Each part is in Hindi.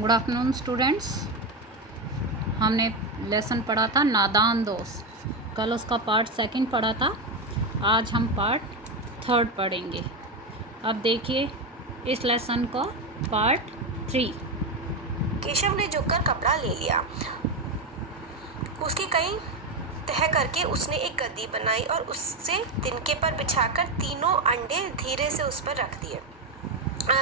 Good afternoon students. हमने लेसन पढ़ा था नादान दोस्त, कल उसका पार्ट सेकंड पढ़ा था। आज हम पार्ट थर्ड पढ़ेंगे। अब देखिए इस लेसन को पार्ट 3। केशव ने झुककर कपड़ा ले लिया। उसकी कई तह करके उसने एक गद्दी बनाई और उससे तिनके पर बिछाकर तीनों अंडे धीरे से उस पर रख दिए।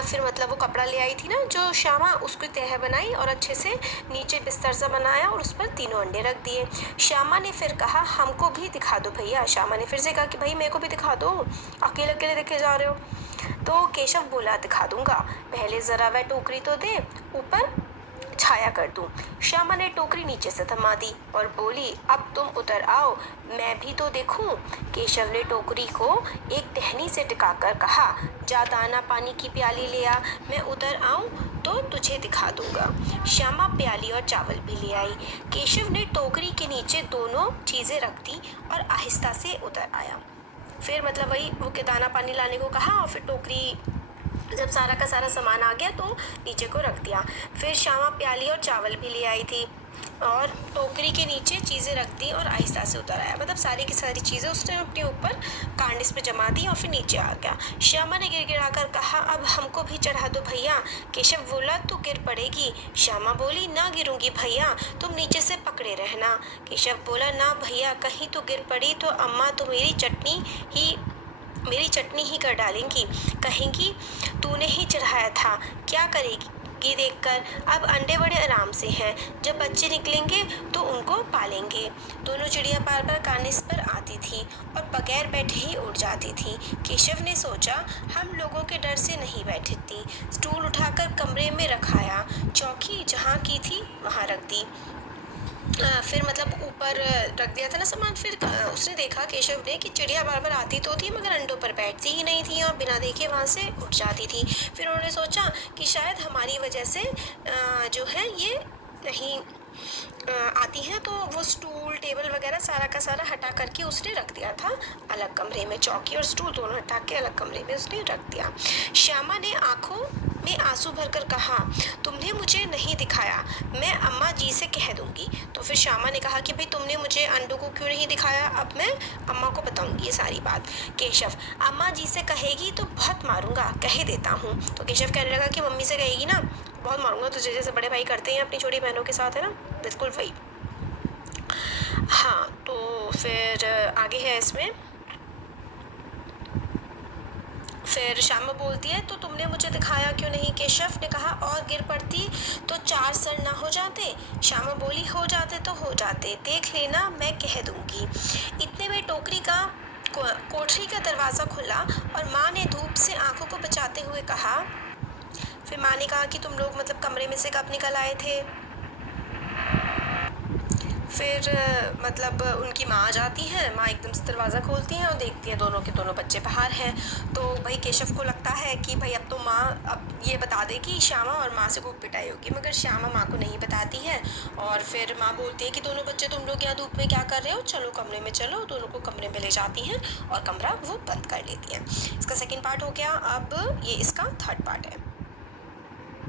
फिर मतलब वो कपड़ा ले आई थी ना जो श्यामा, उसकी तह बनाई और अच्छे से नीचे बिस्तर सा बनाया और उस पर तीनों अंडे रख दिए। श्यामा ने फिर कहा, हमको भी दिखा दो भैया। श्यामा ने फिर से कहा कि भाई मेरे को भी दिखा दो, अकेले अकेले देखे जा रहे हो। तो केशव बोला, दिखा दूंगा, पहले जरा वह टोकरी तो दे, ऊपर छाया कर दूं। श्यामा ने टोकरी नीचे से थमा दी और बोली, अब तुम उतर आओ, मैं भी तो देखूं। केशव ने टोकरी को एक टहनी से टिकाकर कहा, जा दाना पानी की प्याली ले आ, मैं उतर आऊं तो तुझे दिखा दूंगा। श्यामा प्याली और चावल भी ले आई। केशव ने टोकरी के नीचे दोनों चीजें रख दी और आहिस्ता से उतर आया। फिर मतलब वही वो के दाना पानी लाने को कहा और फिर टोकरी जब सारा का सारा सामान आ गया तो नीचे को रख दिया। फिर श्यामा प्याली और चावल भी ले आई थी और टोकरी के नीचे चीज़ें रख दी और आहिस्ता से उतर आया। मतलब सारी की सारी चीज़ें उसने अपने ऊपर कार्निस पे जमा दी और फिर नीचे आ गया। श्यामा ने गिड़गिड़ा कर कहा, अब हमको भी चढ़ा दो भैया। केशव बोला, तू गिर पड़ेगी। श्यामा बोली, ना गिरूंगी भैया, तुम नीचे से पकड़े रहना। केशव बोला, ना भैया, कहीं तो गिर पड़ी तो अम्मा तो मेरी चटनी ही कर डालेंगी, कहेंगी तूने ही चढ़ाया था, क्या करेगी देखकर। अब अंडे बड़े आराम से हैं, जब बच्चे निकलेंगे तो उनको पालेंगे। दोनों चिड़िया बार बार कार्निस पर आती थी और बगैर बैठे ही उड़ जाती थी। केशव ने सोचा, हम लोगों के डर से नहीं बैठी थी। स्टूल उठाकर कमरे में रखाया, चौकी जहाँ की थी वहाँ रख दी। फिर मतलब ऊपर रख दिया था ना सामान। फिर उसने देखा केशव ने कि चिड़िया बार बार आती तो थी मगर अंडों पर बैठती ही नहीं थी और बिना देखे वहाँ से उठ जाती थी। फिर उन्होंने सोचा कि शायद हमारी वजह से जो है ये नहीं आती हैं, तो वो स्टूल टेबल वगैरह सारा का सारा हटा करके उसने रख दिया था अलग कमरे में। चौकी और स्टूल दोनों हटा के अलग कमरे में उसने रख दिया। श्यामा ने आंखों में आंसू भरकर कहा, तुमने मुझे नहीं दिखाया, मैं अम्मा जी से कह दूंगी। तो फिर श्यामा ने कहा कि भाई तुमने मुझे अंडों को क्यों नहीं दिखाया, अब मैं अम्मा को बताऊंगी ये सारी बात। केशव, अम्मा जी से कहेगी तो बहुत मारूंगा, कह देता हूँ। तो केशव कहने लगा कि मम्मी से कहेगी ना, बहुत मारूंगा तुझे, जैसे बड़े भाई करते हैं अपनी छोटी बहनों के साथ, है ना, बिल्कुल वही। हाँ, तो फिर आगे है इसमें। फिर श्यामा बोलती है, तो तुमने मुझे दिखाया क्यों नहीं। केशव ने कहा, और गिर पड़ती तो 4 सर ना हो जाते। श्यामा बोली, हो जाते तो हो जाते, देख लेना, मैं कह दूंगी। इतने में टोकरी का कोठरी का दरवाज़ा खुला और माँ ने धूप से आंखों को बचाते हुए कहा। फिर माँ ने कहा कि तुम लोग मतलब कमरे में से कब निकल आए थे। फिर मतलब उनकी माँ आ जाती है। माँ एकदम से दरवाज़ा खोलती हैं और देखती हैं दोनों के दोनों बच्चे बाहर हैं। तो भाई केशव को लगता है कि भाई अब तो माँ अब ये बता देगी श्यामा और माँ से खूब पिटाई होगी, मगर श्यामा माँ को नहीं बताती है। और फिर माँ बोलती है कि दोनों बच्चे तुम लोग यहाँ धूप में क्या कर रहे हो, चलो कमरे में चलो। दोनों को कमरे में ले जाती हैं और कमरा वो बंद कर लेती हैं। इसका सेकेंड पार्ट हो गया। अब ये इसका थर्ड पार्ट है।